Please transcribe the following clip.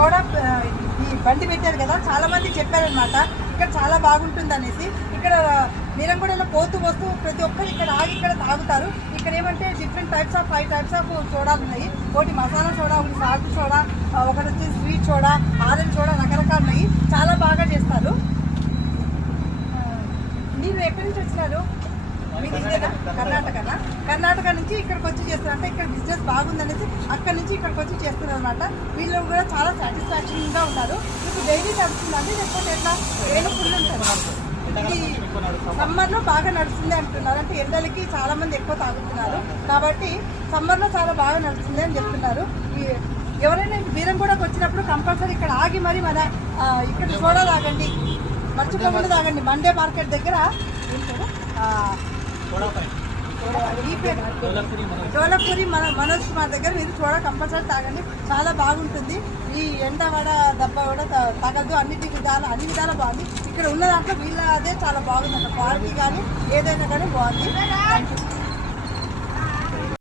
Soda ఈ బండి పెట్టారు కదా, చాలా మంది చెప్పారనమాట ఇక్కడ చాలా బాగుంటుంది అనేసి. ఇక్కడ మీరంగూడలో పోతూ వస్తూ ప్రతి ఒక్కరు ఇక్కడ ఆగి ఇక్కడ తాగుతారు. ఇక్కడ ఏమంటే different types of 5 types of సోడాలు ఉన్నాయి. ఒకటి మసాలా సోడా, ఒకటి సాల్ట్ సోడా, ఒకటి వచ్చి స్వీట్ సోడా, ఆరెంజ్ సోడా, రకరకాలు ఉన్నాయి. చాలా బాగా చేస్తారు. మీరు ఎక్కడి నుంచి వచ్చినారు? మీది ఇదేనా? కర్ణాటకనా? కర్ణాటక నుంచి ఇక్కడికి వచ్చి చేస్తారు. అంటే ఇక్కడ బిజినెస్ బాగుందనేసి అక్కడి నుంచి ఇక్కడికి వచ్చి చేస్తున్నారు అనమాట. వీళ్ళు కూడా చాలా సాటిస్ఫాక్షన్గా ఉన్నారు. ఇప్పుడు డైలీ నడుస్తుందండి, లేకపోతే ఎట్లా వేణుపుళ్ళు ఉంటారు? ఈ సమ్మర్లో బాగా నడుస్తుంది అంటున్నారు. అంటే ఎండలకి చాలా మంది ఎక్కువ తాగుతున్నారు కాబట్టి సమ్మర్లో చాలా బాగా నడుస్తుంది అని చెప్తున్నారు. ఎవరైనా బీరంగూడకు వచ్చినప్పుడు కంపల్సరీ ఇక్కడ ఆగి మరి మన ఇక్కడ సోడా తాగండి, మర్చిపోకుండా తాగండి. మండే మార్కెట్ దగ్గర డోలపూరి మనోజ్ కుమార్ దగ్గర మీరు సోడా కంపల్సరీ తాగండి, చాలా బాగుంటుంది. ఈ ఎండ వడ దెబ్బ కూడా తగలదు. అన్ని విధాలు బాగుంది. ఇక్కడ ఉన్న దాంట్లో వీళ్ళదే చాలా బాగుంది. క్వాలిటీ కానీ ఏదైనా కానీ బాగుంది. Thank you.